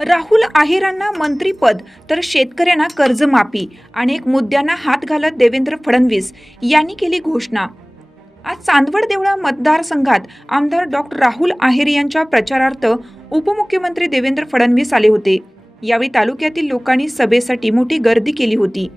राहुल आहेरांना मंत्रीपद तर शेतकऱ्यांना कर्जमाफी, अनेक मुद्द्यांना हात घालत देवेंद्र फडणवीस यांनी केली घोषणा। आज चांदवड देवळा मतदारसंघात आमदार डॉक्टर राहुल आहेर यांच्या प्रचारार्थ उपमुख्यमंत्री देवेंद्र फडणवीस आले होते। यावेळी तालुक्यातील लोकांनी सभेसाठी मोठी गर्दी केली होती।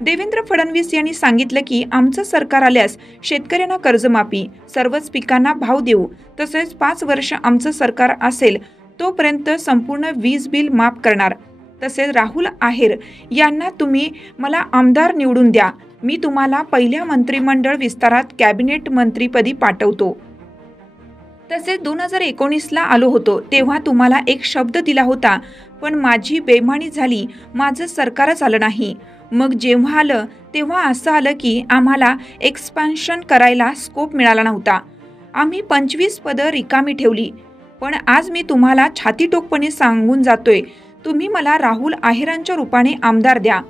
देवेंद्र फडणवीस यांनी सांगितलं की आमचं सरकार आल्यास शेतकऱ्यांना कर्जमाफी, सर्वच पिकांना भाव देऊ, तसेच 5 वर्ष आमचं सरकार असेल तोपर्यंत संपूर्ण वीज बिल माफ करणार। तसेच राहुल आहेर यांना तुम्ही मला आमदार निवडून द्या, मी तुम्हाला पहिल्या मंत्रिमंडळ विस्तारात कॅबिनेट मंत्रीपदी पाठवतो। तसेच 2019ला आलो होतो तेव्हा तुम्हाला एक शब्द दिला होता, पण माझी बेईमानी झाली, माझं सरकारच आलं नाही। मग जेव्हा आलं तेव्हा असं आलं की आम्हाला एक्सपान्शन करायला स्कोप मिळाला नव्हता, आम्ही 25 पदं रिकामी ठेवली। पण आज मी तुम्हाला छातीटोकपणे सांगून जातोय, तुम्ही मला राहुल आहेरांच्या रूपाने आमदार द्या,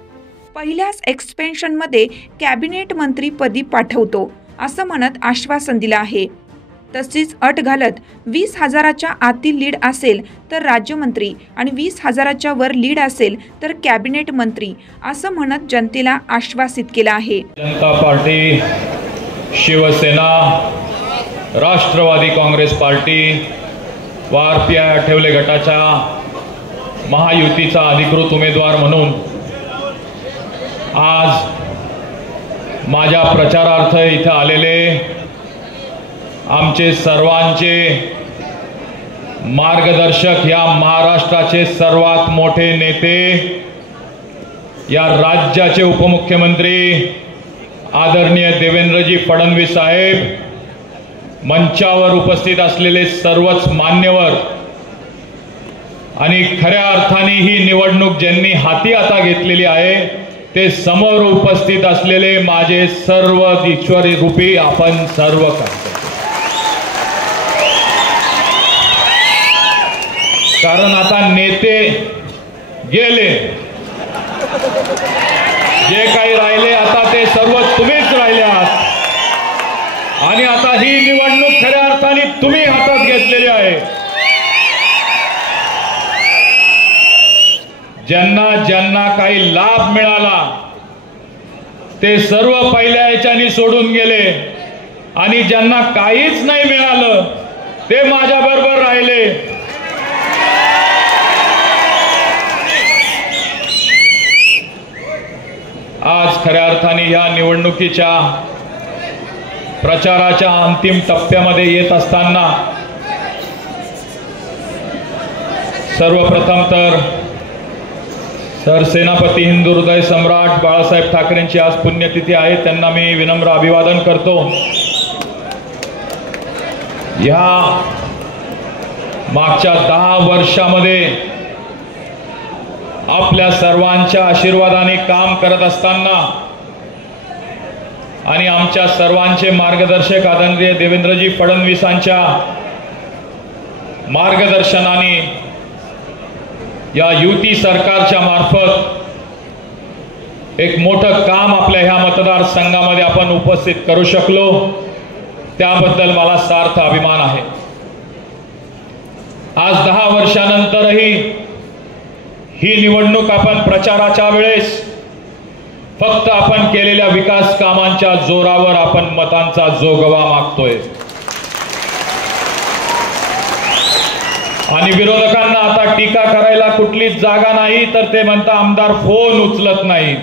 पहिल्याच एक्सपेन्शनमध्ये कॅबिनेट मंत्रीपदी पाठवतो असं म्हणत आश्वासन दिलं आहे। तसेच अट घालत 20,000च्या आतील लीड असेल तर राज्यमंत्री आणि 20,000च्या वर लीड असेल तर कॅबिनेट मंत्री असं म्हणत जनतेला आश्वासित केलं आहे। जनता पार्टी, शिवसेना, राष्ट्रवादी काँग्रेस पार्टी व आरपीआय आठवले गटाच्या महायुतीचा अधिकृत उमेदवार म्हणून आज माझ्या प्रचारार्थ इथं आलेले आमचे सर्वांचे मार्गदर्शक, या महाराष्ट्राचे सर्वात मोठे नेते, या राज्याचे उपमुख्यमंत्री आदरणीय देवेंद्रजी फडणवीस साहेब, मंचावर उपस्थित असलेले सर्वच मान्यवर आणि खऱ्या अर्थाने ही निवडणूक ज्यांनी हाती आता घेतलेली आहे ते समोर उपस्थित असलेले माझे सर्व ईश्वरी रूपी आपण सर्व करतो। कारण आता नेते गेले, जे काही राहिले आता ते सर्व तुम्हीच राहिले आहात आणि आता ही निवडणूक खऱ्या अर्थाने तुम्ही हातात घेतलेली आहे। ज्यांना ज्यांना काही लाभ मिळाला ते सर्व पहिल्या याच्यानी सोडून गेले आणि ज्यांना काहीच नाही मिळालं ते माझ्या बरोबर राहिले। आज खऱ्या अर्थाने या निवडणुकीच्या प्रचाराच्या अंतिम टप्प्यामध्ये येत असताना सर्वप्रथम तर सरसेनापती हिंदू हृदय सम्राट बाळासाहेब ठाकरेंची आज पुण्यतिथी आहे, त्यांना मी विनम्र अभिवादन करतो। या मागच्या 10 वर्षामध्ये आपल्या सर्वांच्या आशीर्वादाने काम करत असताना आणि आमच्या सर्वांचे मार्गदर्शक आदरणीय देवेंद्रजी फडणवीसांच्या मार्गदर्शनाने या युती सरकारच्या मार्फत एक मोठं काम आपल्या ह्या मतदारसंघामध्ये आपण उपस्थित करू शकलो, त्याबद्दल मला सार्थ अभिमान आहे। आज 10 वर्षानंतरही ही निवडणूक आपण प्रचाराच्या वेळेस फक्त आपण केलेल्या विकास कामांच्या जोरावर आपण मतांचा जोगवा मागतोय आणि विरोधकांना आता टीका करायला कुठलीच जागा नाही, तर ते म्हणता आमदार फोन उचलत नाही।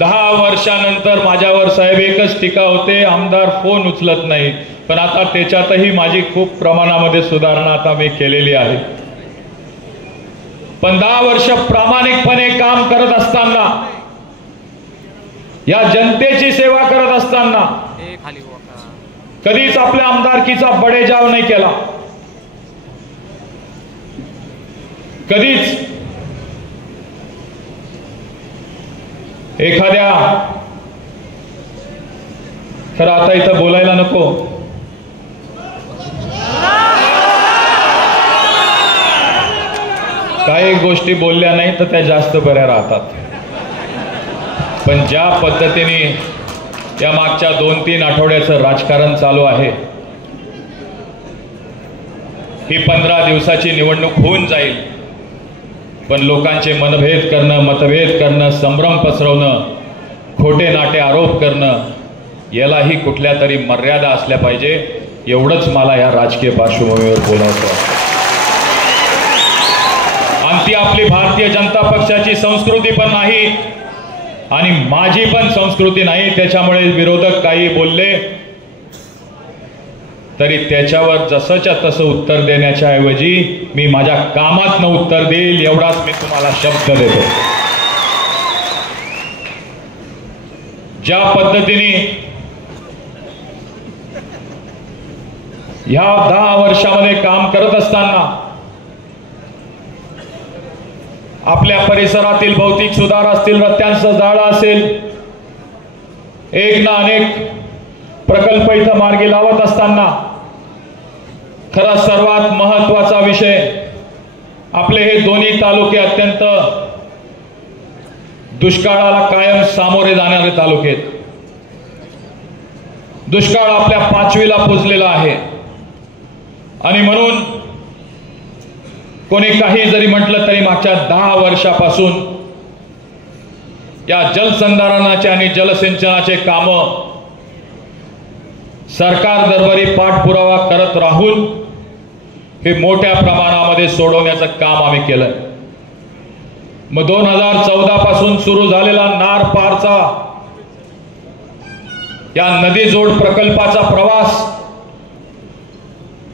10 वर्षानंतर माझ्यावर साहेब एकच टीका होते, आमदार फोन उचलत नाही, पण आता त्याच्यातही माझी खूप प्रमाणामध्ये सुधारणा आता मी केलेली आहे। पण 10 वर्ष प्रामाणिकपणे काम करत असताना, या जनतेची सेवा करत असताना कधीच आपल्या आमदारकीचा बडेजाव नाही केला, कधीच एखाद्या, खरं आता इथं बोलायला नको, काही गोष्टी बोलल्या नाही तर त्या जास्त बऱ्या राहतात, पण ज्या पद्धतीने या मागच्या 2-3 आठवड्याचं राजकारण चालू आहे ही 15 दिवसाची निवडणूक होऊन जाईल, पण लोकांचे मनभेद करणं, मतभेद करणं, संभ्रम पसरवणं, खोटे नाटे आरोप करणं, यालाही कुठल्या तरी मर्यादा असल्या पाहिजे, एवढंच मला या राजकीय पार्श्वभूमीवर बोलायचं आहे. आणि ती आपली भारतीय जनता पक्षाची संस्कृती पण नाही आणि माझी पण संस्कृती नाही. त्याच्यामुळे विरोधक काही बोलले तरी त्याच्यावर जसंच्या तसं उत्तर देण्याच्या ऐवजी मी माझ्या कामातनं उत्तर देईल, एवढाच मी तुम्हाला शब्द देतो. ज्या पद्धतीने ह्या 10 वर्षामध्ये काम करत असताना आपल्या परिसरातील भौतिक सुधार असतील, रस्त्यांचं जाळं असेल, एक ना अनेक प्रकल्प इथं मार्गी लावत असताना खरा सर्वात महत्वाचा विषय, आपले हे दोन्ही तालुके अत्यंत दुष्काळाला कायम सामोरे जाणारे तालुके. दुष्काळ आपल्या 5वीला पोचलेला आहे आणि म्हणून कोणी काही जरी म्हटलं तरी मागच्या 10 वर्षापासून या जलसंधारणाचे आणि जलसिंचनाचे काम सरकार दरबारी पाठपुरावा करत राहून हे मोठ्या प्रमाणामध्ये सोडवण्याचं काम आम्ही केलं. मग 2014 पासून सुरू झालेला नार पारचा या नदी जोड प्रकल्पाचा प्रवास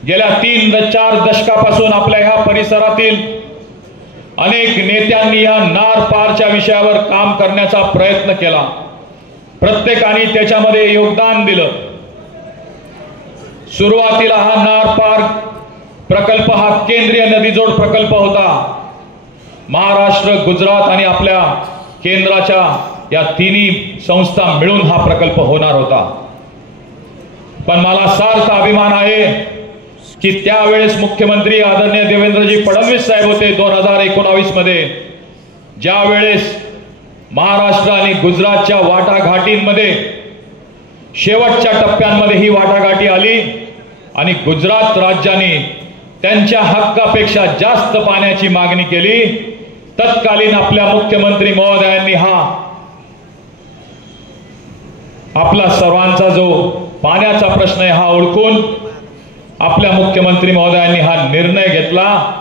गेल्या 3-4 दशकापासून आपल्या ह्या परिसरातील अनेक नेत्यांनी या नार पारच्या विषयावर काम करण्याचा प्रयत्न केला. प्रत्येकाने त्याच्यामध्ये योगदान दिलं. सुरुवातीला हा नार पार प्रकल्प हा केंद्रीय नदीजोड प्रकल्प होता. महाराष्ट्र, गुजरात आणि आपल्या केंद्राच्या या तिन्ही संस्था मिळून हा प्रकल्प होणार होता. पण मला सार्थ अभिमान आहे की त्यावेळेस मुख्यमंत्री आदरणीय देवेंद्रजी फडणवीस साहेब होते. 2019 मध्ये ज्या वेळेस महाराष्ट्र आणि गुजरातच्या वाटाघाटींमध्ये शेवटच्या टप्प्यांमध्ये ही वाटाघाटी आली आणि गुजरात राज्याने त्यांच्या हक्कापेक्षा जास्त पाण्याची मागणी केली. तत्कालीन आपल्या मुख्यमंत्री महोदयांनी हा आपला सर्वांचा जो पाण्याचा प्रश्न आहे हा ओळखून आपल्या मुख्यमंत्री महोदयांनी हा निर्णय घेतला.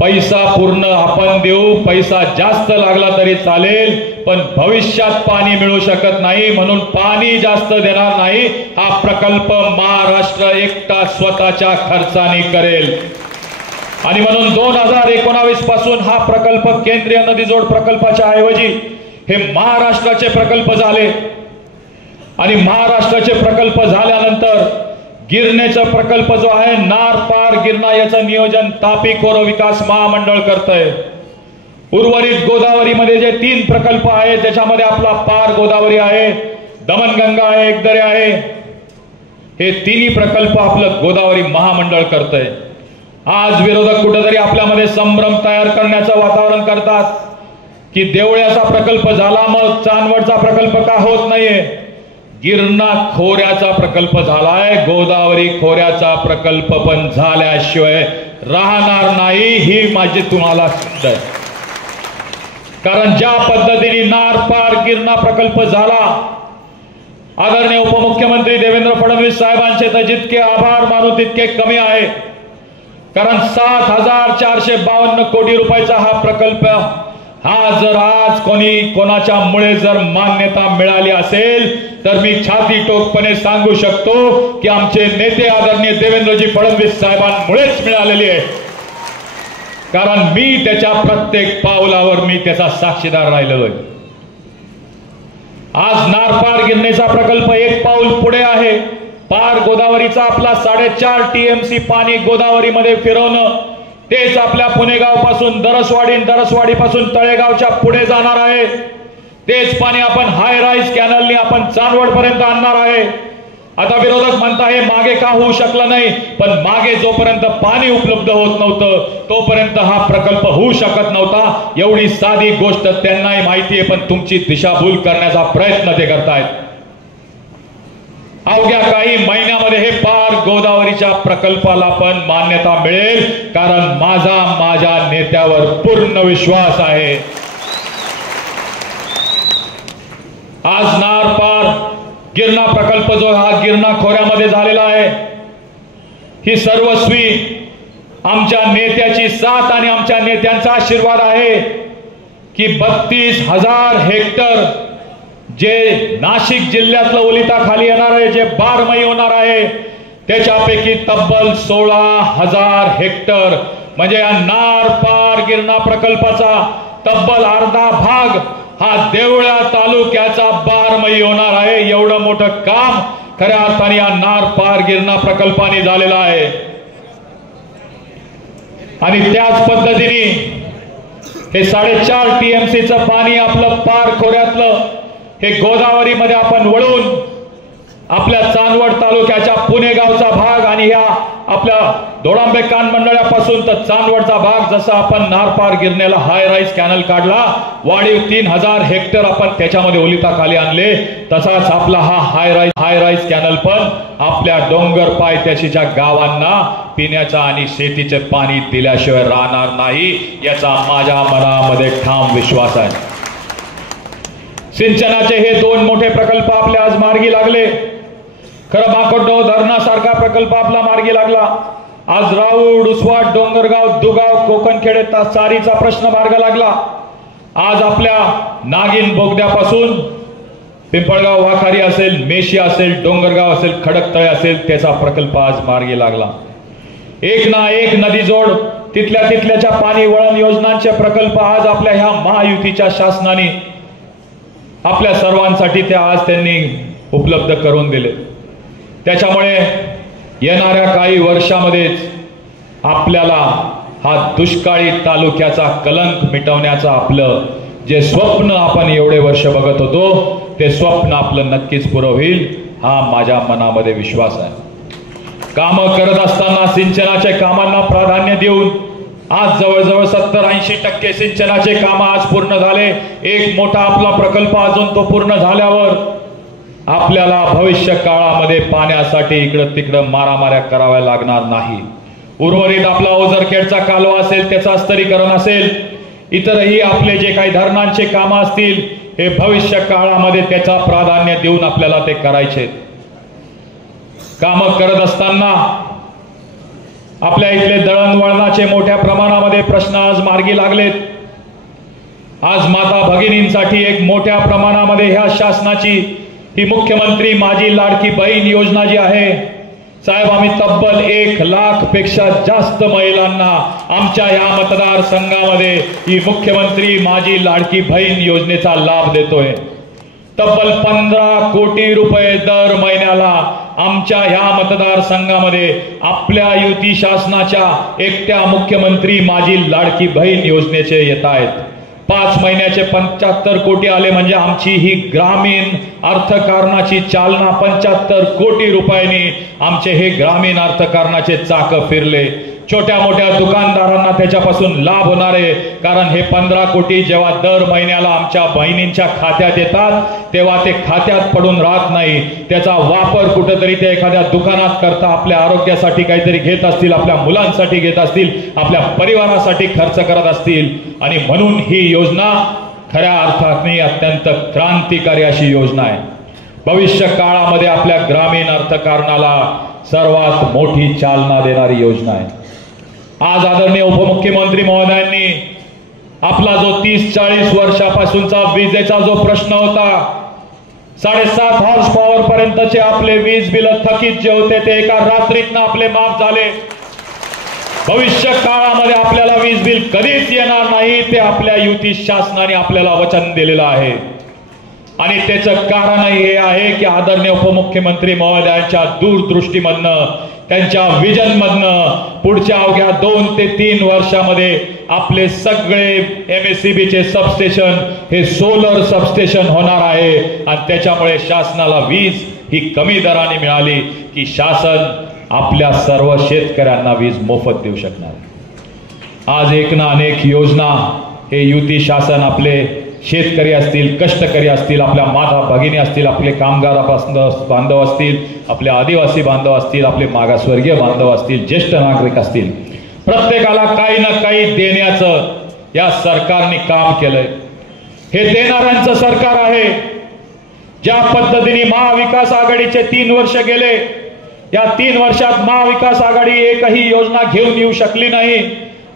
पैसा पूर्ण आपण देऊ, पैसा जास्त लागला तरी चालेल, पण भविष्यात पाणी मिळू शकत नाही, म्हणून पाणी जास्त देणार नाही. हा प्रकल्प महाराष्ट्र एकटा स्वतःच्या खर्चाने करेल. आणि म्हणून 2019 पासून हा प्रकल्प केंद्रीय नदीजोड प्रकल्पाच्या ऐवजी हे महाराष्ट्राचे प्रकल्प झाले. आणि महाराष्ट्राचे प्रकल्प झाल्यानंतर गिरणेचा प्रकल्प जो आहे नार पार गिरणा, याचं नियोजन तापी खोरं विकास महामंडळ करतंय. उर्वरित गोदावरीमध्ये जे 3 प्रकल्प आहेत त्याच्यामध्ये आपला पार गोदावरी आहे, दमनगंगा आहे, एकदरे आहे. हे तिन्ही प्रकल्प आपलं गोदावरी महामंडळ करतंय. आज विरोधक कुठेतरी आपल्यामध्ये संभ्रम तयार करण्याचं वातावरण करतात की देवळ्याचा प्रकल्प झाला मग चांदवडचा प्रकल्प का होत नाहीये. गिरणा खोऱ्याचा प्रकल्प झालाय, गोदावरी खोऱ्याचा प्रकल्प पण झाल्याशिवाय राहणार नाही, ही माझी तुम्हाला सिद्ध आहे. कारण ज्या पद्धतीने नार पार गिरणा प्रकल्प झाला, आदरणीय उपमुख्यमंत्री देवेंद्र फडणवीस साहेबांचे तर जितके आभार मानू तितके कमी आहे. कारण 7,452 कोटी रुपयाचा हा प्रकल्प, हा जर आज कोणाच्या मुळे जर मान्यता मिळाली असेल तर मी छाती टोकपणे सांगू शकतो की आमचे नेते आदरणीय देवेंद्रजी फडणवीस साहेबांमुळेच मिळालेली आहे. कारण मी त्याच्या प्रत्येक पावलावर मी त्याचा साक्षीदार राहिलेलो आहे. आज नार पार गिरणेचा प्रकल्प एक पाऊल पुढे आहे. पार गोदावरीचा आपला 4.5 TMC पाणी गोदावरीमध्ये फिरवणं, तेच आपल्या पुणेगाव पासून दरसवाडी पासून तळेगावच्या पुढे जाणार आहे. तेच पाणी आपण हाय राईज कॅनलनी आपण चांदवड पर्यंत आणणार आहे. आता विरोधक म्हणता हे मागे का होऊ शकलं नाही, पण मागे जोपर्यंत पाणी उपलब्ध होत नव्हतं तोपर्यंत हा प्रकल्प होऊ शकत नव्हता. एवढी साधी गोष्ट त्यांनाही माहिती आहे, पण तुमची दिशाभूल करण्याचा प्रयत्न ते करतायत. अवघ्या काही महिन्यामध्ये हे पार गोदावरीच्या प्रकल्पाला पण मान्यता मिळेल, कारण माझ्या नेत्यावर पूर्ण विश्वास आहे. आज नार पार गिरणा प्रकल्प जो हा गिरणा खोऱ्यामध्ये झालेला आहे, ही सर्वस्वी आमच्या नेत्याची साथ आणि आमच्या नेत्यांचा आशीर्वाद आहे की 32,000 हेक्टर जे नाशिक जिल्ह्यातलं ओलिता खाली येणार आहे, जे बारमाही होणार आहे, त्याच्यापैकी तब्बल 16,000 हेक्टर म्हणजे या नार पार गिरणा प्रकल्पाचा तब्बल अर्धा भाग हा देवळा तालुक्याचा बारमाही होणार आहे. एवढं मोठं काम खऱ्या अर्थाने या नार पार गिरणा प्रकल्पाने झालेलं आहे. आणि त्याच पद्धतीने हे 4.5 TMCचं पाणी आपलं पार खोऱ्यातलं हे गोदावरी मध्ये आपण वळून आपल्या चांदवड तालुक्याच्या पुणे गावचा भाग आणि या आपल्या दोडांबे कान मंडळापासून तर चांदवडचा भाग, जसा आपण नार पार गिरणेला हाय राईज कॅनल काढला, वाढीव 3,000 हेक्टर आपण त्याच्यामध्ये ओलिता खाली आणले, तसाच आपला हा हाय राईज कॅनल पण आपल्या डोंगर पायथ्याशीच्या गावांना पिण्याचा आणि शेतीचे पाणी दिल्याशिवाय राहणार नाही, याचा माझ्या मनामध्ये ठाम विश्वास आहे. सिंचनाचे हे 2 मोठे प्रकल्प आपले आज मार्गी लागले. खरं बाकोटगाव धरणासारखा प्रकल्प आपला मार्गी लागला. आज राऊड, उसवाड, डोंगरगाव, दुगाव, कोकणखेडे चारीचा प्रश्न मार्ग लागला. आज आपल्या नागिन बोगद्यापासून पिंपळगाव वाखारी असेल, मेशी असेल, डोंगरगाव असेल, खडकतळे असेल, त्याचा प्रकल्प आज मार्गी लागला. एक ना एक नदी जोड, तिथल्याच्या पाणी वळण योजनांचे प्रकल्प आज आपल्या ह्या महायुतीच्या शासनाने आपल्या सर्वांसाठी ते आज त्यांनी उपलब्ध करून दिले. त्याच्यामुळे येणाऱ्या काही वर्षामध्येच आपल्याला हा दुष्काळी तालुक्याचा कलंक मिटवण्याचं आपलं जे स्वप्न आपण एवढे वर्ष बघत होतो, ते स्वप्न आपलं नक्कीच पुरं होईल, हा माझ्या मनामध्ये विश्वास आहे. कामं करत असताना सिंचनाच्या कामांना प्राधान्य देऊन आज जवळजवळ 70-80% सिंचनाचे काम आज पूर्ण झाले. एक मोठा आपला प्रकल्प अजून तो पूर्ण झाल्यावर आपल्याला भविष्य काळामध्ये पाण्यासाठी इकडं तिकडं मारामाऱ्या कराव्या लागणार नाही. उर्वरित आपला ओझरखेडचा कालवा असेल, त्याचं स्तरीकरण असेल, इतरही आपले जे काही धरणांचे काम असतील, हे भविष्य काळामध्ये त्याचा प्राधान्य देऊन आपल्याला ते करायचे. काम करत असताना आपल्या इथले दळणवळणाचे मोठ्या प्रमाणामध्ये प्रश्न आज मार्गी लागलेत. आज माता भगिनींसाठी एक मोठ्या प्रमाणामध्ये ह्या शासनाची ही मुख्यमंत्री माझी लाडकी बहीण योजना जी आहे साहेब, आम्ही तब्बल 1 लाखपेक्षा जास्त महिलांना आमच्या या मतदारसंघामध्ये ही मुख्यमंत्री माझी लाडकी बहीण योजनेचा लाभ देतोय. तब्बल 15 कोटी रुपये दर महिन्याला आमच्या ह्या मतदारसंघामध्ये आपल्या युती शासनाच्या एकट्या मुख्यमंत्री माझी लाडकी बहीण योजनेचे येत आहेत. 5 महिन्याचे 75 कोटी आले म्हणजे आमची ही ग्रामीण अर्थकारणाची चालना 75 कोटी रुपयांनी आमचे हे ग्रामीण अर्थकारणाचे चाक फिरले. छोट्या मोठ्या दुकानदारांना त्याच्यापासून लाभ होणार आहे, कारण हे 15 कोटी जेव्हा दर महिन्याला आमच्या बहिणींच्या खात्यात येतात तेव्हा ते खात्यात पडून राहत नाही. त्याचा वापर कुठेतरी ते एखाद्या दुकानात करता, आपल्या आरोग्यासाठी काहीतरी घेत असतील, आपल्या मुलांसाठी घेत असतील, आपल्या परिवारासाठी खर्च करत असतील. आणि म्हणून ही योजना खऱ्या अर्थाने अत्यंत क्रांतिकारी अशी योजना आहे. भविष्य काळामध्ये आपल्या ग्रामीण अर्थकारणाला सर्वात मोठी चालना देणारी योजना आहे. आज आदरणीय उपमुख्यमंत्री महोदयांनी आपला जो 30-40 वर्षापासूनचा विजेचा जो प्रश्न होता, 7.5 हॉर्स पॉवर पर्यंतचे आपले वीज बिल थकीत जे होते ते एका रात्रीतनं आपले माफ झाले. भविष्य काळामध्ये आपल्याला वीज बिल कधीच येणार नाही, ते आपल्या युती शासनाने आपल्याला वचन दिलेलं आहे. आणि त्याचं कारणही हे आहे की आदरणीय उपमुख्यमंत्री महोदयांच्या दूरदृष्टीमधनं, त्यांच्या विजन मधनं पुढच्या अवघ्या 2 ते 3 वर्षामध्ये आपले सगळे MSEBचे सबस्टेशन हे सोलर सबस्टेशन होणार आहे. आणि त्याच्यामुळे शासनाला वीज ही कमी दराने मिळाली की शासन आपल्या सर्व शेतकऱ्यांना वीज मोफत देऊ शकणार. आज एक ना अनेक योजना हे युती शासन आपले शेतकरी असतील, कष्टकरी असतील, आपल्या माता भगिनी असतील, आपले कामगार बांधव असतील, आपले आदिवासी बांधव असतील, आपले मागासवर्गीय बांधव असतील, ज्येष्ठ नागरिक असतील, प्रत्येकाला काही ना काही देण्याचं या सरकारने काम केलंय. हे देणाऱ्यांचं सरकार आहे. ज्या पद्धतीने महाविकास आघाडीचे 3 वर्ष गेले, या 3 वर्षात महाविकास आघाडी एकही योजना घेऊन येऊ शकली नाही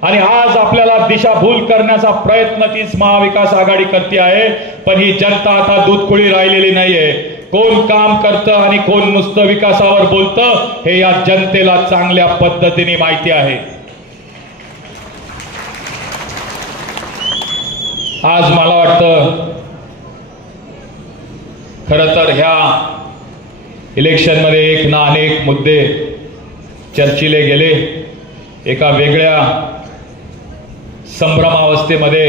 आणि आज आपल्याला दिशाभूल करण्याचा प्रयत्न तीच महाविकास आघाडी करते आहे. पण ही जनता आता दूधकुळी राहिलेली नाहीये. कोण काम करतं आणि कोण नुसतं विकासावर बोलतं हे या जनतेला चांगल्या पद्धतीने माहिती आहे. आज मला वाटतं खरं तर ह्या इलेक्शनमध्ये एक ना अनेक मुद्दे चर्चिले गेले. एका वेगळ्या संभ्रमावस्थेमध्ये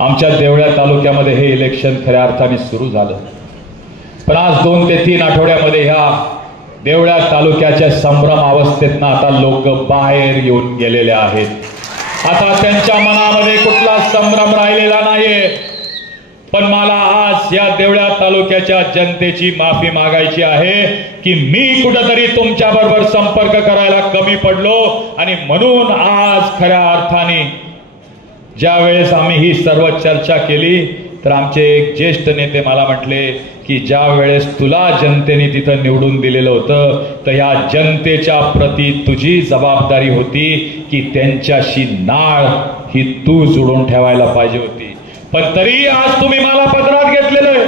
आमच्या देवळ्या तालुक्यामध्ये हे इलेक्शन खऱ्या अर्थाने सुरू झालं. पण आज 2 ते 3 आठवड्यामध्ये ह्या देवळ्या तालुक्याच्या संभ्रम अवस्थेतनं आता लोक बाहेर येऊन गेलेले आहेत. आता त्यांच्या मनामध्ये कुठला संभ्रम राहिलेला नाहीये. पण मला आज या देवळ्या तालुक्याच्या जनतेची माफी मागायची आहे की मी कुठेतरी तुमच्या बरोबर संपर्क करायला कमी पडलो आणि म्हणून आज खऱ्या अर्थाने ज्या वेळेस आम्ही ही सर्व चर्चा केली तर आमचे एक ज्येष्ठ नेते मला म्हटले की ज्या वेळेस तुला जनतेने तिथं निवडून दिलेलं होतं तर या जनतेच्या प्रती तुझी जबाबदारी होती की त्यांच्याशी नाळ ही तू जोडून ठेवायला पाहिजे होती. पण तरी आज तुम्ही मला पदरात घेतलेलं आहे.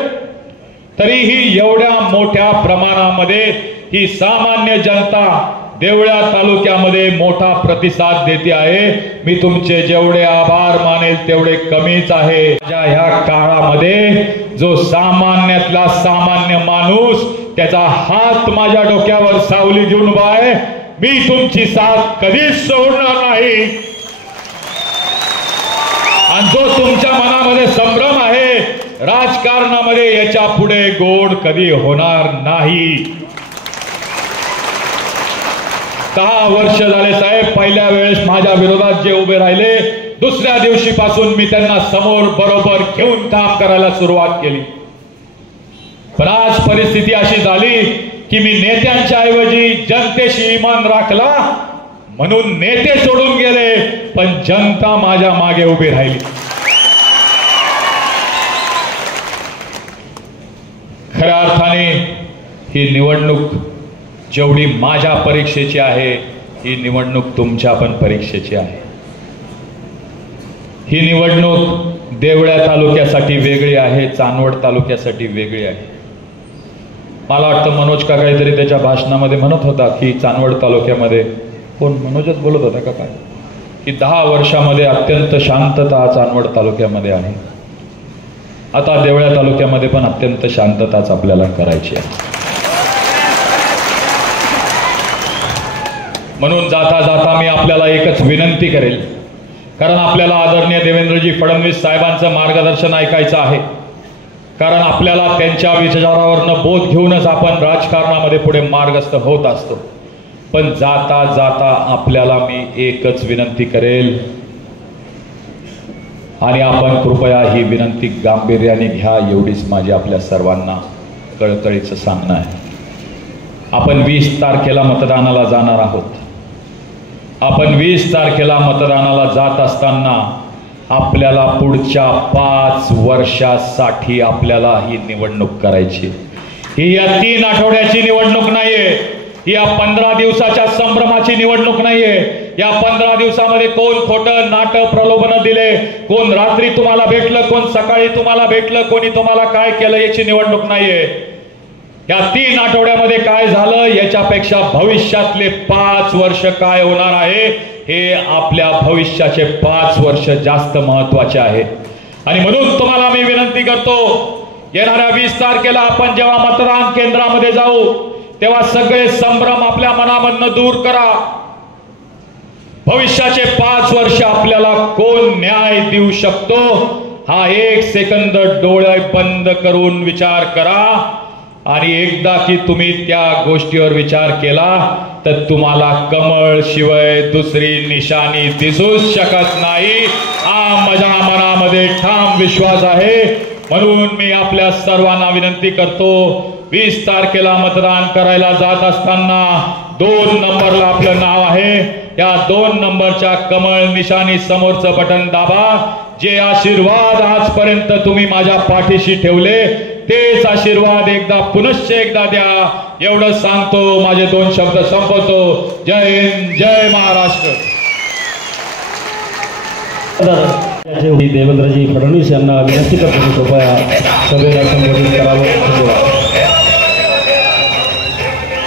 तरीही एवढ्या मोठ्या प्रमाणामध्ये ही सामान्य जनता देवळ्या तालुक्यामध्ये मोठा प्रतिसाद देते आहे. मी तुमचे जेवढे आभार मानेल तेवढे कमीच आहे. ह्या काळामध्ये जो सामान्यातला सामान्य माणूस त्याचा हात माझ्या डोक्यावर सावली घेऊन उभा आहे. मी तुमची साथ कधीच सोडणार नाही. आणि जो तुमच्या मनामध्ये संभ्रम आहे राजकारणामध्ये याच्या पुढे गोड कधी होणार नाही. 10 वर्ष झाले साहेब, पहिल्या वेळेस माझ्या विरोधात जे उभे राहिले दुसऱ्या दिवशीपासून मी त्यांना समोर बरोबर घेऊन काम करायला सुरुवात केली. पण आज परिस्थिती अशी झाली की मी नेत्यांच्या ऐवजी जनतेशी इमान राखला म्हणून नेते सोडून गेले पण जनता माझ्या मागे उभी राहिली. खऱ्या अर्थाने ही निवडणूक जेवढी माझ्या परीक्षेची आहे ही निवडणूक तुमच्या पण परीक्षेची आहे. ही निवडणूक देवळ्या तालुक्यासाठी वेगळी आहे, चांदवड तालुक्यासाठी वेगळी आहे. मला वाटतं मनोज का काहीतरी त्याच्या भाषणामध्ये म्हणत होता की चांदवड तालुक्यामध्ये, कोण मनोजच बोलत होता का काय, की 10 वर्षामध्ये अत्यंत शांतता चांदवड तालुक्यामध्ये आहे. आता देवळ्या तालुक्यामध्ये पण अत्यंत शांतताच आपल्याला करायची आहे. म्हणून जाता जाता मी आपल्याला एकच विनंती करेल, कारण आपल्याला आदरणीय देवेंद्रजी फडणवीस साहेबांचं मार्गदर्शन ऐकायचं आहे. कारण आपल्याला त्यांच्या विचारावरनं बोध घेऊनच आपण राजकारणामध्ये पुढे मार्गस्थ होत असतो. पण जाता जाता आपल्याला मी एकच विनंती करेल आणि आपण कृपया ही विनंती गांभीर्याने घ्या एवढीच माझी आपल्या सर्वांना कळकळीचं सांगणं आहे. आपण 20 तारखेला मतदानाला जाणार आहोत. आपण 20 तारखेला मतदानाला जात असताना आपल्याला पुढच्या 5 वर्षासाठी आपल्याला ही निवडणूक करायची. ही या 3 आठवड्याची निवडणूक नाहीये, ही या 15 दिवसाच्या संभ्रमाची निवडणूक नाहीये. या 15 दिवसामध्ये कोण खोटं नाटक प्रलोभन दिले, कोण रात्री तुम्हाला भेटलं, कोण सकाळी तुम्हाला भेटलं, कोणी तुम्हाला काय केलं याची निवडणूक नाहीये. या 3 आठवड्यामध्ये काय झालं याच्यापेक्षा भविष्यातले 5 वर्ष काय होणार आहे हे आपल्या भविष्याचे 5 वर्ष जास्त महत्वाचे आहेत. आणि म्हणून तुम्हाला मी विनंती करतो, येणाऱ्या 20 तारखेला आपण जेव्हा मतदान केंद्रामध्ये जाऊ तेव्हा सगळे संभ्रम आपल्या मनामधनं दूर करा. भविष्याचे 5 वर्ष आपल्याला कोण न्याय देऊ शकतो हा 1 सेकंद डोळे बंद करून विचार करा. आणि एकदा की तुम्ही त्या गोष्टीवर विचार केला तर तुम्हाला कमळ शिवाय दुसरी निशाणी दिसूच शकत नाही हा माझ्या मनामध्ये ठाम विश्वास आहे। म्हणून मी आपल्या सर्वांना विनंती करतो, 20 तारखेला मतदान करायला जात असताना 2 नंबरला आपलं नाव आहे, या 2 नंबरच्या कमळ निशाणी समोरचं बटन दाबा। जे आशीर्वाद आजपर्यंत तुम्ही माझ्या पाठीशी ठेवले तेच आशीर्वाद एकदा पुनश्च एकदा द्या, एवढं सांगतो माझे 2 शब्द संपवतो। जय हिंद, जय महाराष्ट्र। देवेंद्रजी फडणवीस यांना विनंती करतो कृपया सभेला संबोधित करावं।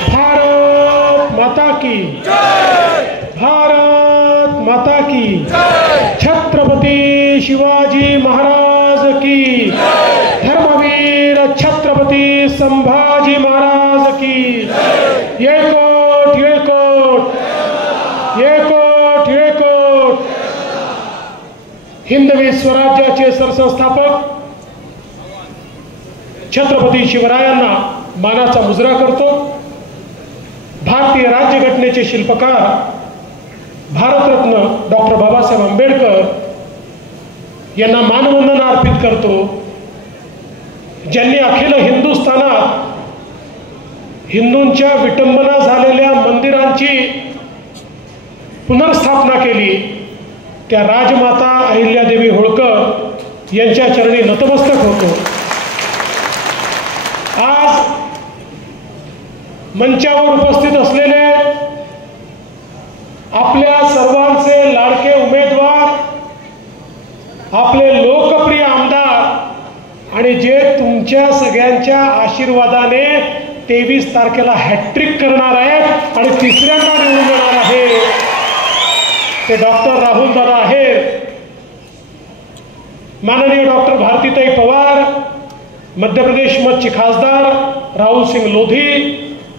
भारत माता की जय, भारत माता की जय, छत्रपती शिवाजी महाराज की जय, धर्मवीर छत्रपती संभाजी महाराज की जय, एकोट एकोट एकोट एकोट। हिंदवी स्वराज्याचे सरसंस्थापक छत्रपती शिवरायांना मानाचा मुजरा करतो। भारतीय राज्यघटनेचे शिल्पकार भारतरत्न डॉक्टर बाबासाहेब आंबेडकर यांना मानवंदना अर्पित करतो, ज्यांनी अखिल हिंदुस्थानात हिंदूंच्या विटंबना झालेल्या मंदिरांची पुनर्स्थापना केली। त्या राजमाता अहिल्यादेवी होळकर यांच्या चरणी नतमस्तक होतो। आज मंचावर उपस्थित असलेले आपल्या सर्वांचे लाडके उमेदवार, आपले लोकप्रिय आमदार आणि जे तुमच्या सगळ्यांच्या आशीर्वादाने 23 तारखेला हॅट्रिक करणार आहेत आणि तिसऱ्यांदा निवडून येणार आहे, ते डॉक्टर राहुल दादा आहेत। माननीय डॉक्टर भारतीताई पवार, मध्य प्रदेश मधचे खासदार राहुल सिंग लोधी,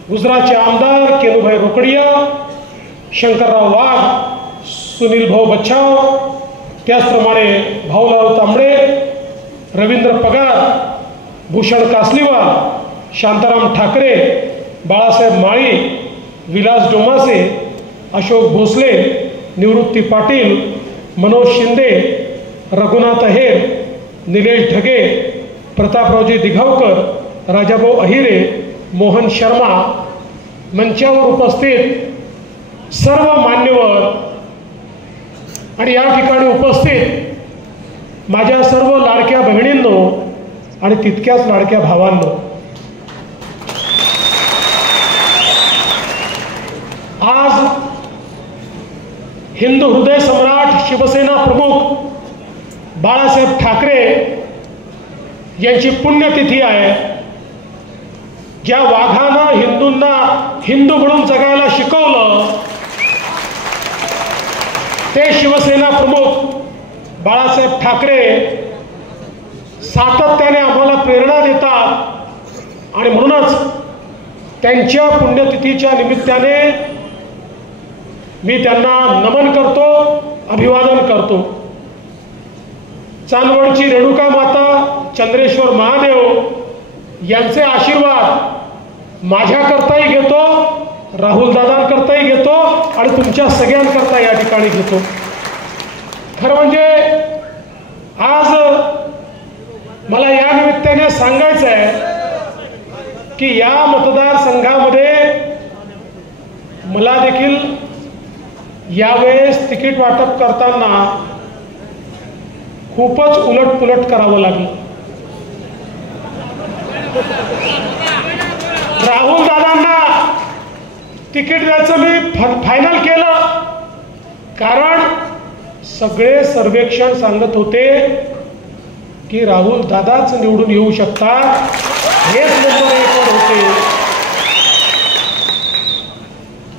गुजरातचे आमदार केनुभाई रोकडिया, शंकरराव वाघ, सुनील भाऊ बच्छाव, त्याचप्रमाणे भाऊराव तांबडे, रवींद्र पगार, भूषण कासलीवाल, शांताराम ठाकरे, बाळासाहेब माळी, विलास डोमासे, अशोक भोसले, निवृत्ती पाटील, मनोज शिंदे, रघुनाथ अहेर, निलेश ढगे, प्रतापरावजी दिघावकर, राजाभाऊ अहिरे, मोहन शर्मा, मंचावर उपस्थित सर्व मान्यवर आणि या ठिकाणी उपस्थित माझ्या सर्व लाडक्या बहिणींनो आणि तितक्याच लाडक्या भावांनो, आज हिंदू हृदय सम्राट शिवसेना प्रमुख बाळासाहेब ठाकरे यांची पुण्यतिथी आहे। ज्या वाघानं हिंदूंना हिंदू म्हणून जगायला शिकवलं ते शिवसेना प्रमुख बाळासाहेब ठाकरे सातत्याने आम्हाला प्रेरणा देतात आणि म्हणूनच त्यांच्या पुण्यतिथीच्या निमित्ताने मी त्यांना नमन करतो, अभिवादन करतो। चांदवडची रेणुका माता, चंद्रेश्वर महादेव यांचे आशीर्वाद माझ्याकरताही घेतो, राहुल दादांकरताही घेतो आणि तुमच्या सगळ्यांकरता या ठिकाणी घेतो। खरं म्हणजे आज मला या निमित्ताने सांगायचं आहे की या मतदारसंघामध्ये मला देखील यावेळेस तिकीट वाटप करताना खूपच उलटपुलट करावं लागलं। राहुल दादांना तिकीट द्यायचं मी फायनल केलं, कारण सगळे सर्वेक्षण सांगत होते की राहुल दादाच निवडून येऊ शकतात, हेच नंबर 1 वर होते।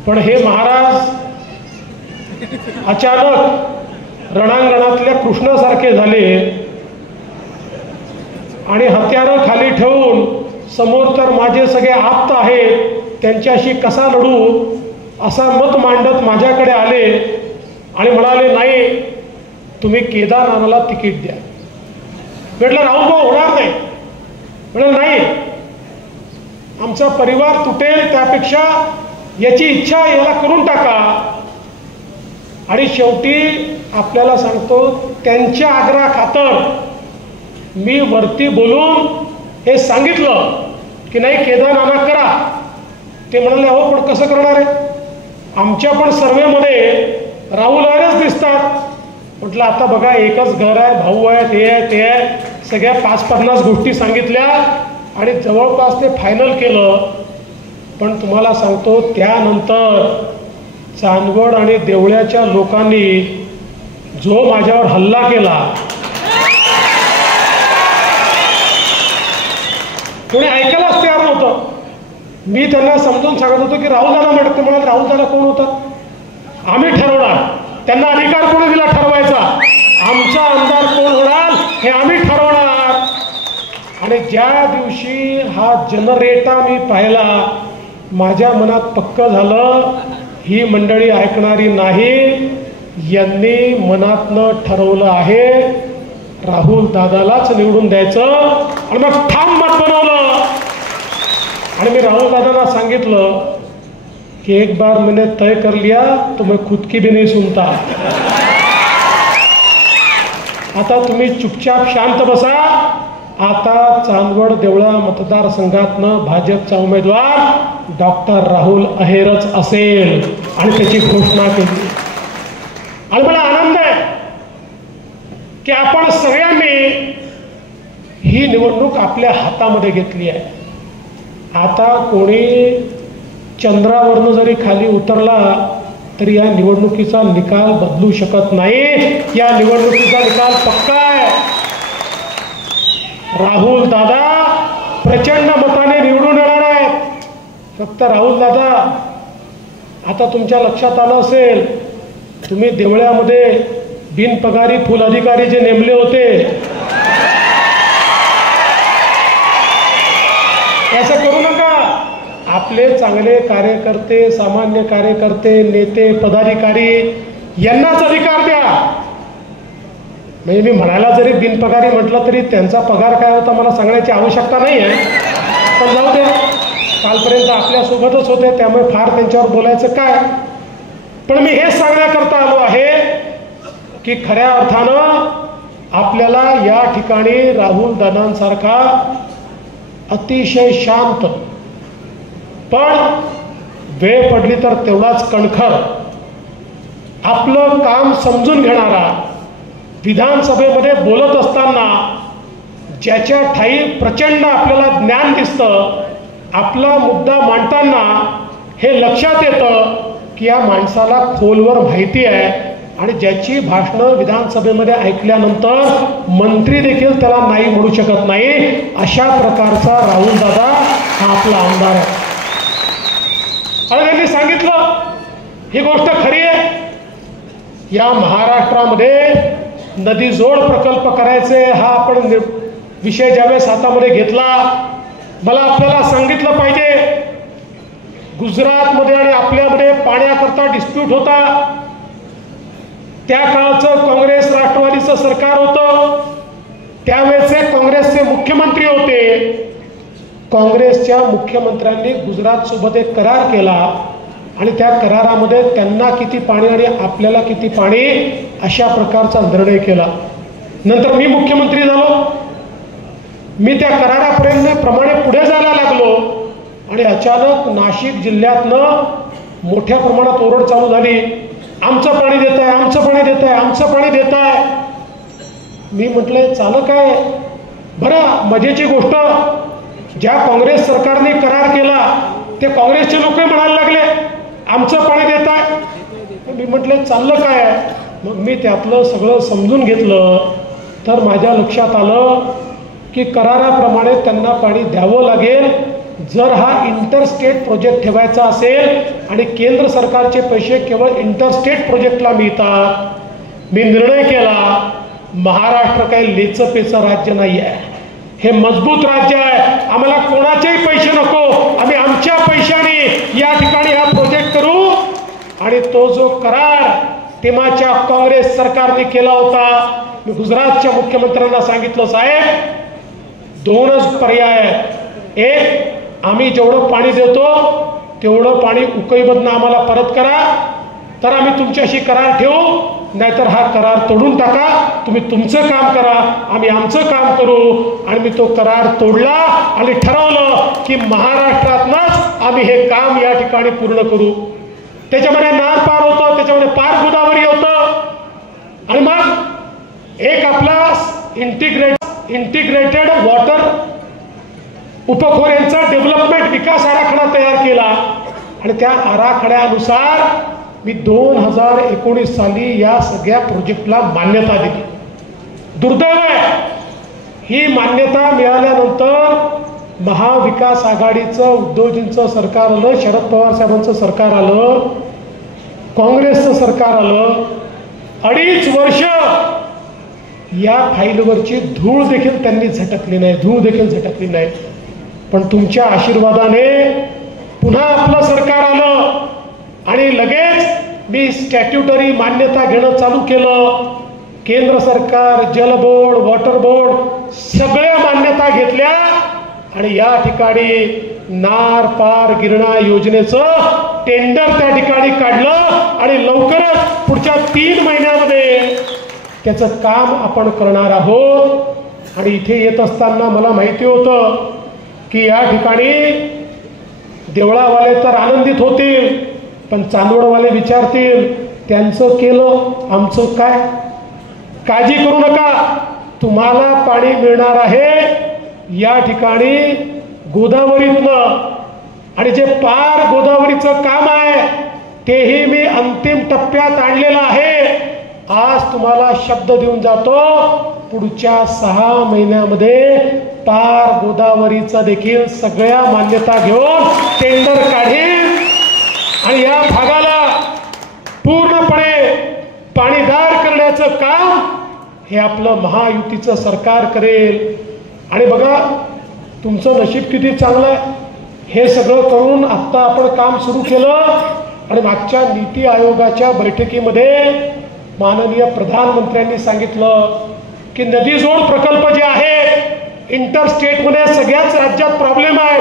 पण हे महाराज अचानक रणांगणातल्या कृष्णासारखे झाले आणि हत्यारं खाली ठेवून समोर तर माझे सगळे आप्त आहेत, त्यांच्याशी कसा लढू असा मत मांडत माझ्याकडे आले आणि म्हणाले, नाही तुम्ही केदारनाथला तिकीट द्या। म्हटलं राहुल भाऊ होणार नाही। म्हणाले नाही, आमचा परिवार तुटेल त्यापेक्षा याची इच्छा याला करून टाका. आणि शेवटी आपल्याला सांगतो, त्यांच्या आग्रहा खातर मी वरती बोलून हे सांगितलं की नाही केदारनाथ करा. ते म्हणाले हो पण कसं करणार आहे, आमच्या पण सर्वेमध्ये राहुल अहेरच दिसतात. म्हटलं आता बघा एकच घर आहे, भाऊ आहेत, हे आहे ते आहे, सगळ्या 50-50 गोष्टी सांगितल्या आणि जवळपास ते फायनल केलं. पण तुम्हाला सांगतो त्यानंतर चांदवड आणि देवळ्याच्या लोकांनी जो माझ्यावर हल्ला केला, कोणी ऐकायलाच तयार नव्हतं. मी त्यांना समजून सांगत होतो की राहुल दादा म्हणत. ते म्हणाले राहुल दादा कोण होता, आम्ही ठरवणार. त्यांना अधिकार कोणी दिला ठरवायचा, आमचा आमदार कोण होणार हे आम्ही ठरवणार. आणि ज्या दिवशी हा जनरेटा मी पाहिला, माझ्या मनात पक्क झालं ही मंडळी ऐकणारी नाही. यांनी मनातनं ठरवलं आहे राहुल दादालाच निवडून द्यायचं आणि मग ठाम मत बनवलं. आणि मी राहुल दादांना सांगितलं कि एक बार मैंने तय कर लिया तो मैं खुद की भी नहीं सुनता. आता तुम्ही चुपचाप शांत बसा. आता चांदवड देवळा मतदारसंघातनं भाजपचा उमेदवार डॉक्टर राहुल अहेरच असेल आणि त्याची घोषणा केली. आणि मला आनंद आहे की आपण सगळ्यांनी ही निवडणूक आपल्या हातामध्ये घेतली आहे. आता कोणी चंद्रावरनं जरी खाली उतरला तरी या निवडणुकीचा निकाल बदलू शकत नाही. या निवडणुकीचा निकाल पक्का आहे. राहुल दादा प्रचंड मताने निवडून येणार आहेत. फक्त राहुल दादा, आता तुमच्या लक्षात आलं असेल, तुम्ही देवळ्यामध्ये बिनपगारी फुल अधिकारी जे नेमले होते, असं करू नका. आपले चांगले कार्यकर्ते, सामान्य कार्यकर्ते, नेते, पदाधिकारी यांनाच अधिकार द्या. म्हणजे मी म्हणायला जरी बिनपगारी म्हटलं तरी त्यांचा पगार काय होता मला सांगण्याची आवश्यकता नाही आहे. पण जाऊ दे, कालपर्यंत आपल्यासोबतच होते त्यामुळे फार त्यांच्यावर बोलायचं काय. पण मी हेच सांगण्याकरता आलो आहे की खऱ्या अर्थानं आपल्याला या ठिकाणी राहुल दादांसारखा अतिशय शांत पण वेळ पडली तर तेवढाच कणखर, आपलं काम समजून घेणारा, विधानसभेमध्ये बोलत असताना ज्याच्या ठाई प्रचंड आपल्याला ज्ञान दिसतं, आपला मुद्दा मांडताना हे लक्षात येतं की या माणसाला खोलवर माहिती आहे आणि ज्याची भाषणं विधानसभेमध्ये ऐकल्यानंतर मंत्री देखील त्याला नाही म्हणू शकत नाही, अशा प्रकारचा राहुल दादा हा आपला आमदार आहे. आणि त्यांनी सांगितलं ही गोष्ट खरी आहे. या महाराष्ट्रामध्ये नदी जोड प्रकल्प करायचे हा आपण विषय ज्यावेळेस हातामध्ये घेतला, मला आपल्याला सांगितलं पाहिजे गुजरातमध्ये आणि आपल्यामध्ये पाण्याकरता डिस्प्यूट होता. त्या काळचं काँग्रेस राष्ट्रवादीचं सरकार होतं, त्यावेळेचे काँग्रेसचे मुख्यमंत्री होते. काँग्रेसच्या मुख्यमंत्र्यांनी गुजरातसोबत एक करार केला आणि त्या करारामध्ये त्यांना किती पाणी आणि आपल्याला किती पाणी अशा प्रकारचा निर्णय केला. नंतर मी मुख्यमंत्री झालो, मी त्या कराराप्रमाणे पुढे जायला लागलो आणि अचानक नाशिक जिल्ह्यातनं मोठ्या प्रमाणात ओरड चालू झाली, आमचं पाणी देत आहे, आमचं पाणी देत आहे, आमचं पाणी देत आहे. मी म्हटलं चालं काय बरं. मजेची गोष्ट, ज्या काँग्रेस सरकारने करार केला ते काँग्रेसचे लोक म्हणायला लागले आमचं पाणी देत आहे. मी म्हटलं चाललं काय. मग मी त्यातलं सगळं समजून घेतलं तर माझ्या लक्षात आलं की कराराप्रमाणे त्यांना पाणी द्यावं लागेल. जर हा इंटरस्टेट प्रोजेक्ट ठेवायचा असेल आणि केंद्र सरकारचे पैसे केवळ इंटरस्टेट प्रोजेक्टला मिळतात. मी निर्णय केला महाराष्ट्र काही लेचपेचं राज्य नाही आहे, हे मजबूत राज्य आहे. आम्हाला कोणाचेही पैसे नको, आम्ही आमच्या पैशाने या ठिकाणी हा प्रोजेक्ट करू. आणि तो जो करार तेव्हाच्या काँग्रेस सरकारने केला होता, मी गुजरातच्या मुख्यमंत्र्यांना सांगितलं साहेब दोनच पर्याय आहेत. एक, आम्ही जेवढं पाणी देतो तेवढं पाणी उकईमधनं आम्हाला परत करा, तर आम्ही तुमच्याशी करार ठेवू, नाहीतर हा करार तोडून टाका, तुम्ही तुमचं काम करा, आम्ही आमचं काम करू. आणि मी तो करार तोडला आणि ठरवलं की महाराष्ट्रातनंच आम्ही हे काम या ठिकाणी पूर्ण करू. त्याच्यामध्ये नार पार होतं, त्याच्यामध्ये पार गोदावरी होतं. आणि मग एक आपला इंटिग्रेटेड वॉटर उपखोऱ्यांचा डेव्हलपमेंट विकास आराखडा तयार केला. आणि त्या आराखड्यानुसार मी 2019 साली या सगळ्या प्रोजेक्टला मान्यता दिली. दुर्दैव आहे, ही मान्यता मिळाल्यानंतर महाविकास आघाडीचं, उद्धवजींचं सरकार आलं, शरद पवार साहेबांचं सरकार आलं, काँग्रेसचं सरकार आलं. 2.5 वर्ष या फाईलवरची धूळ देखील त्यांनी झटकली नाही. पण तुमच्या आशीर्वादाने पुन्हा आपलं सरकार आलं आणि लगेच मी स्टॅट्युटरी मान्यता घेणं चालू केलं. केंद्र सरकार, जल बोर्ड, वॉटर बोर्ड सगळ्या मान्यता घेतल्या आणि या ठिकाणी नार पार गिरणा योजनेचं टेंडर त्या ठिकाणी काढलं आणि लवकरच पुढच्या 3 महिन्यामध्ये त्याचं काम आपण करणार आहोत. आणि इथे येत असताना मला माहिती होतं की या ठिकाणी देवळावाले तर आनंदित होतील, पण चांदवडवाले विचारतील त्यांचं केलं, आमचं काय. काळजी करू नका, तुम्हाला पाणी मिळणार आहे या ठिकाणी गोदावरीतनं. आणि जे पार गोदावरीचं काम आहे तेही मी अंतिम टप्प्यात आणलेलं आहे. आज तुम्हाला शब्द देऊन जातो, पुढच्या 6 महिन्यामध्ये पार गोदावरीचा देखील सगळ्या मान्यता घेऊन टेंडर काढेल आणि या भागाला पूर्णपणे पाणीदार करण्याचं काम हे आपलं महायुतीचं सरकार करेल. आणि बघा तुमचं नशीब किती चांगलं आहे, हे सगळं करून आत्ता आपण काम सुरू केलं. आणि मागच्या नीती आयोगाच्या बैठकीमध्ये माननीय प्रधानमंत्र्यांनी सांगितलं की नदी जोड प्रकल्प जे आहे इंटरस्टेटमध्ये सगळ्याच राज्यात प्रॉब्लेम आहे,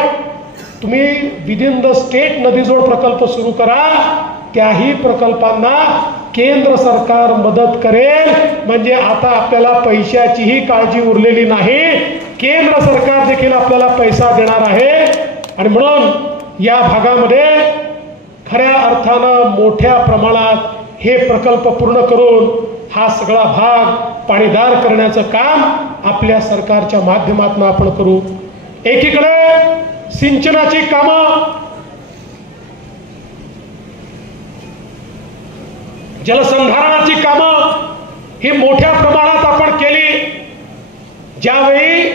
तुम्ही विदिन द स्टेट नदी जोड प्रकल्प सुरू करा. त्याही प्रकल्पांना केंद्र सरकार मदत करेल. म्हणजे आता आपल्याला पैशाचीही काळजी उरलेली नाही, केंद्र सरकार देखील आपल्याला पैसा देणार आहे. आणि म्हणून या भागामध्ये खऱ्या अर्थानं मोठ्या प्रमाणात हे प्रकल्प पूर्ण करून हा सगळा भाग पाणीदार करण्याचं काम आपल्या सरकारच्या माध्यमातून आपण करू. एकीकडे सिंचनाची कामं, जलसंधारणाची कामं ही मोठ्या प्रमाणात आपण केली. ज्यावेळी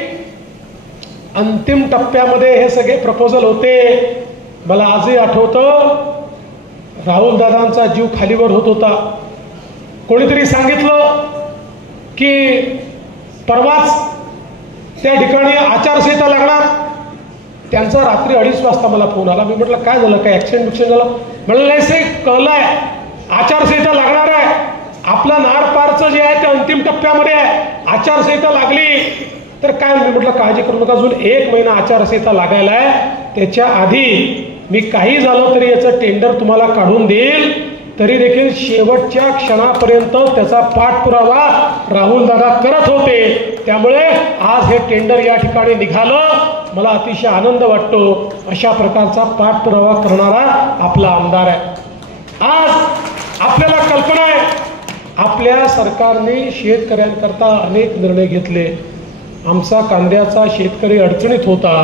अंतिम टप्प्यामध्ये हे सगळे प्रपोजल होते, मला आजही आठवतं राहुल दादांचा जीव खालीवर होत होता. कोणीतरी सांगितलं की परवाच त्या ठिकाणी आचारसंहिता लागणार. त्यांचा रात्री 2:30 वाजता मला फोन आला. मी म्हटलं काय झालं, काय ॲक्सिडेंट झालं. म्हणलं नाही साहेब कळलंय, आचारसंहिता लागणार आहे. आपलं नार पारचं जे आहे ते अंतिम टप्प्यामध्ये आहे, आचारसंहिता लागली तर काय. मी म्हटलं काळजी करू नका, अजून 1 महिना आचारसंहिता लागायला आहे, त्याच्या आधी मी काही झालं तरी याचं टेंडर तुम्हाला काढून देईल. तरी देखील शेवटच्या क्षणापर्यंत त्याचा पाठपुरावा राहुल दादा करत होते. त्यामुळे आज हे टेंडर या ठिकाणी निघालं, मला अतिशय आनंद वाटतो. अशा प्रकारचा पाठपुरावा करणारा आपला आमदार आहे. आज आपल्याला कल्पना आहे, आपल्या सरकारने शेतकऱ्यांकरता अनेक निर्णय घेतले. आमचा कांद्याचा शेतकरी अडचणीत होता,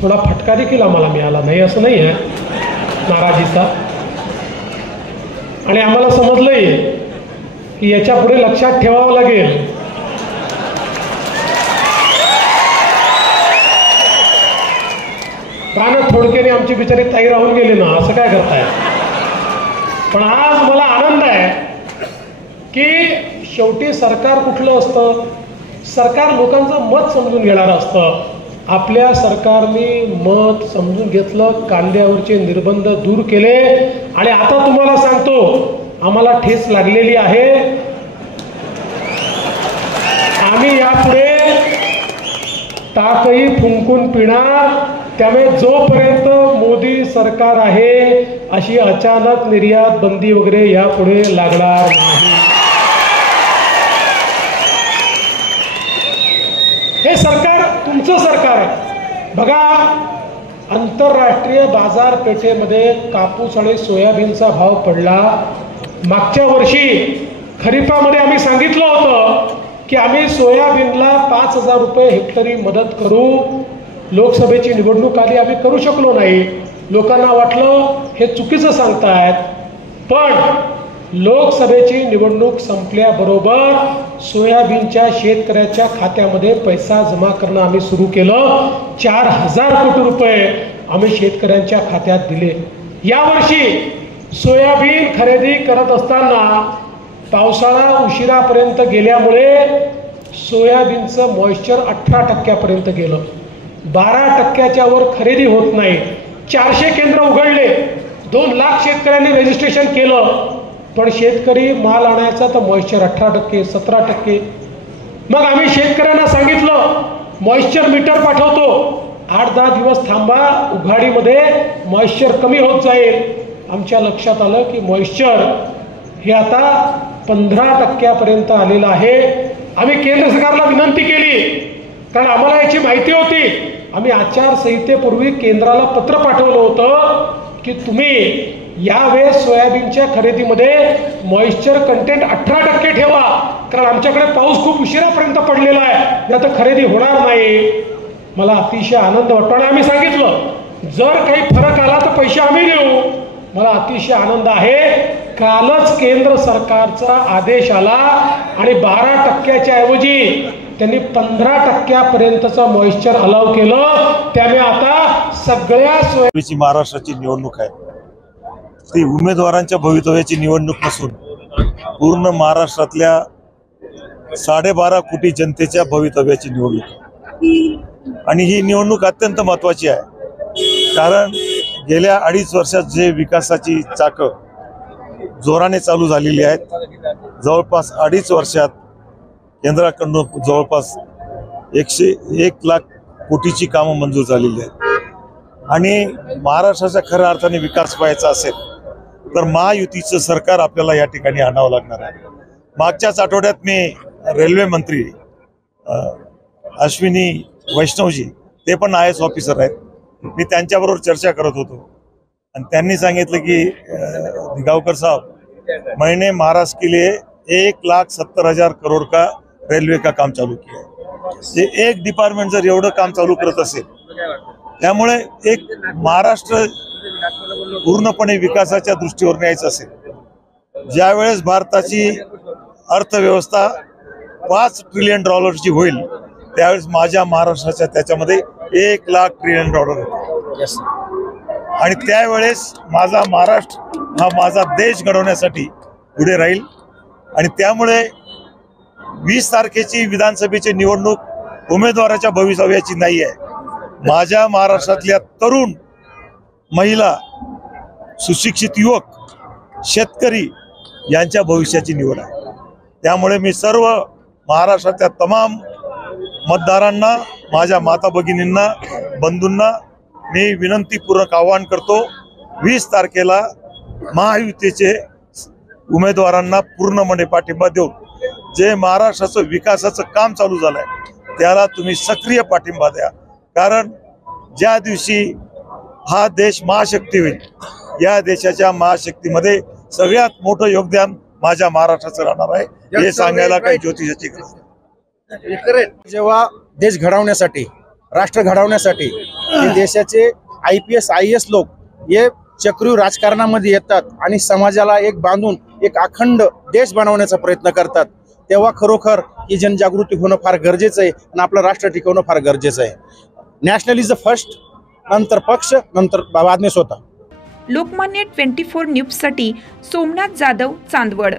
थोडा फटका देखील आम्हाला मिळाला नाही असं नाही आहे, नाराजीचा. आणि आम्हाला समजलंय की याच्या पुढे लक्षात ठेवावं लागेल. रानात थोडक्याने आमची बिचारी ताई राहून गेली ना, असं काय करताय. पण आज मला आनंद आहे की शेवटी सरकार कुठलं असतं, सरकार लोकांचं मत समजून घेणारं असतं. आपल्या सरकारने मत समजून घेतलं, कांद्यावरचे निर्बंध दूर केले. आणि आता तुम्हाला सांगतो, आम्हाला ठेस लागलेली आहे. आम्ही यापुढे ताकही फुंकून पिणार त्यामुळे जोपर्यंत मोदी सरकार आहे अशी अचानक निर्यात बंदी वगैरे यापुढे लागणार नाही. हे सरकार तुमचं सरकार आहे. बघा, आंतरराष्ट्रीय बाजारपेठेमध्ये कापूस आणि सोयाबीनचा भाव पडला. मागच्या वर्षी खरीपामध्ये आम्ही सांगितलं होतं की आम्ही सोयाबीनला 5,000 रुपये हेक्टरी मदत करू. लोकसभेची निवडणूक आली, आम्ही करू शकलो नाही. लोकांना वाटलं हे चुकीचं सांगतायत. पण लोकसभेची निवडणूक संपल्याबरोबर सोयाबीनच्या शेतकऱ्याच्या खात्यामध्ये पैसा जमा करणं आम्ही सुरू केलं. 4,000 कोटी रुपये आम्ही शेतकऱ्यांच्या खात्यात दिले. यावर्षी सोयाबीन खरेदी करत असताना पावसाळा उशिरापर्यंत गेल्यामुळे सोयाबीनचं मॉइश्चर 18% गेलं. 12% वर खरेदी होत नाही. 400 केंद्र उघडले, 2 लाख शेतकऱ्यांनी रजिस्ट्रेशन केलं. पण शेतकरी माल आणायचा तर मॉइश्चर 18%, 17%. मग आम्ही शेतकऱ्यांना सांगितलं मॉइश्चर मीटर पाठवतो, 8-10 दिवस थांबा, उघाडीमध्ये मॉइश्चर कमी होत जाईल. आमच्या लक्षात आलं की मॉइश्चर हे आता 15% आलेलं आहे. आम्ही केंद्र सरकारला विनंती केली, कारण आम्हाला याची माहिती होती. आम्ही आचारसंहितेपूर्वी केंद्राला पत्र पाठवलं होतं की तुम्ही यावेळेस सोयाबीनच्या खरेदीमध्ये मॉइश्चर कंटेंट 18% ठेवा, कारण आमच्याकडे पाऊस खूप उशिरापर्यंत पडलेला आहे, नाही तर खरेदी होणार नाही. मला अतिशय आनंद वाटतो आणि आम्ही सांगितलं जर काही फरक आला तर पैसे आम्ही देऊ. मला अतिशय आनंद आहे. कालच केंद्र सरकारचा आदेश आला आणि 12%च्या ऐवजी त्यांनी 15% मॉइश्चर अलाव केलं. त्यामुळे आता सगळ्या महाराष्ट्राची निवडणूक आहे ती उमेदवारांच्या भवितव्याची निवडणूक नसून पूर्ण महाराष्ट्रातल्या 12.5 कोटी जनतेच्या भवितव्याची निवडणूक आहे. आणि ही निवडणूक अत्यंत महत्त्वाची आहे, कारण गेल्या 2.5 वर्षात जे विकासाची चाकं जोराने चालू झालेली आहेत, जवळपास 2.5 वर्षात केंद्राकडून जवळपास 101 लाख कोटीची कामं मंजूर झालेली आहेत. आणि महाराष्ट्राचा खऱ्या अर्थाने विकास व्हायचा असेल तर महायुतीचं सरकार आपल्याला या ठिकाणी आणावं लागणार आहे. मागच्याच आठवड्यात मी रेल्वे मंत्री अश्विनी वैष्णवजी, ते पण IAS ऑफिसर आहेत, मी त्यांच्याबरोबर चर्चा करत होतो आणि त्यांनी सांगितलं की दिगावकर साहब मैंने महाराष्ट्र के लिए 1,70,000 करोड़ का रेलवे का काम चालू किया है. एक डिपार्टमेंट जर एवढं काम चालू करत असेल, त्यामुळे एक महाराष्ट्र पूर्णपणे विकासाच्या दृष्टीवर न्यायचं असेल, ज्यावेळेस भारताची अर्थव्यवस्था $5 ट्रिलियन होईल, त्यावेळेस माझ्या महाराष्ट्राच्या त्याच्यामध्ये $1 लाख ट्रिलियन होते. आणि त्यावेळेस माझा महाराष्ट्र हा माझा देश घडवण्यासाठी पुढे राहील. आणि त्यामुळे 20 तारखेची विधानसभेची निवडणूक उमेदवाराच्या भवितव्याची नाही आहे, माझ्या महाराष्ट्रातल्या तरुण, महिला, सुशिक्षित युवक, शेतकरी यांच्या भविष्याची निवड आहे. त्यामुळे मी सर्व महाराष्ट्रातल्या तमाम मतदारांना, माझ्या माता भगिनींना, बंधूंना मी विनंतीपूर्वक आवाहन करतो, 20 तारखेला महायुतीचे उमेदवारांना पूर्णपणे पाठिंबा देऊन जे महाराष्ट्राचं विकासाचं काम चालू झालंय त्याला तुम्ही सक्रिय पाठिंबा द्या. कारण ज्या दिवशी हा देश महाशक्ती होईल, या देशाच्या महाशक्तीमध्ये सगळ्यात मोठं योगदान माझ्या महाराष्ट्राचं राहणार आहे, हे सांगायला काही ज्योतिषाची गरज नाही. जेव्हा देश घडवण्यासाठी, राष्ट्र घडवण्यासाठी देशाचे IPS IAS लोक हे चक्रीय राजकारणामध्ये येतात आणि समाजाला एक बांधून एक अखंड देश बनवण्याचा प्रयत्न करतात, तेव्हा खरोखर ही जनजागृती होणं फार गरजेचं आहे आणि आपलं राष्ट्र टिकवणं फार गरजेचं आहे. नॅशनल इज द फर्स्ट, नंतर पक्ष, नंतर बाबाने स्वतः. लोकमान्य 24 न्यूजसाठी सोमनाथ जाधव, चांदवड.